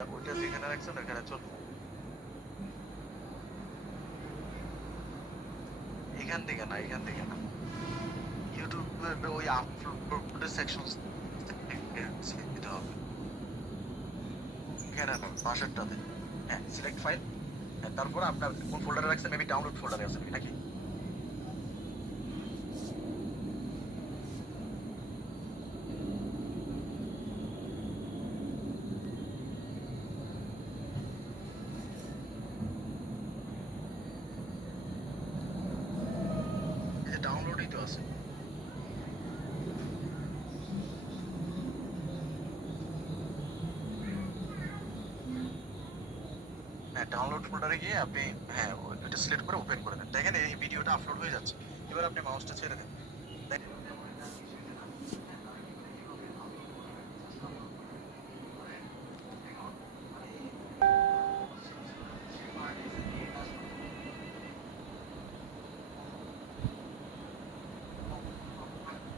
ওইটা যেখানে রাখছেন ওখানে চল। এখান থেকে না, এখান থেকে না, ইউটিউবের ওই আপলোডের সেকশন দিতে হবে। এখানে না, পাশেরটাতে। হ্যাঁ, সিলেক্ট ফাইল। হ্যাঁ, তারপর আপনার কোন ফোল্ডারে রাখছেন, মেবি ডাউনলোড ফোল্ডারে আছে নাকি? এই যে ডাউনলোডই তো আছে। হ্যাঁ, ডাউনলোড ফোল্ডারে গিয়ে আপনি, হ্যাঁ ওইটা সিলেক্ট করে ওপেন করে দেন। দেখেন এই ভিডিওটা আপলোড হয়ে যাচ্ছে। এবার আপনি মাউসটা ছেড়ে দেন।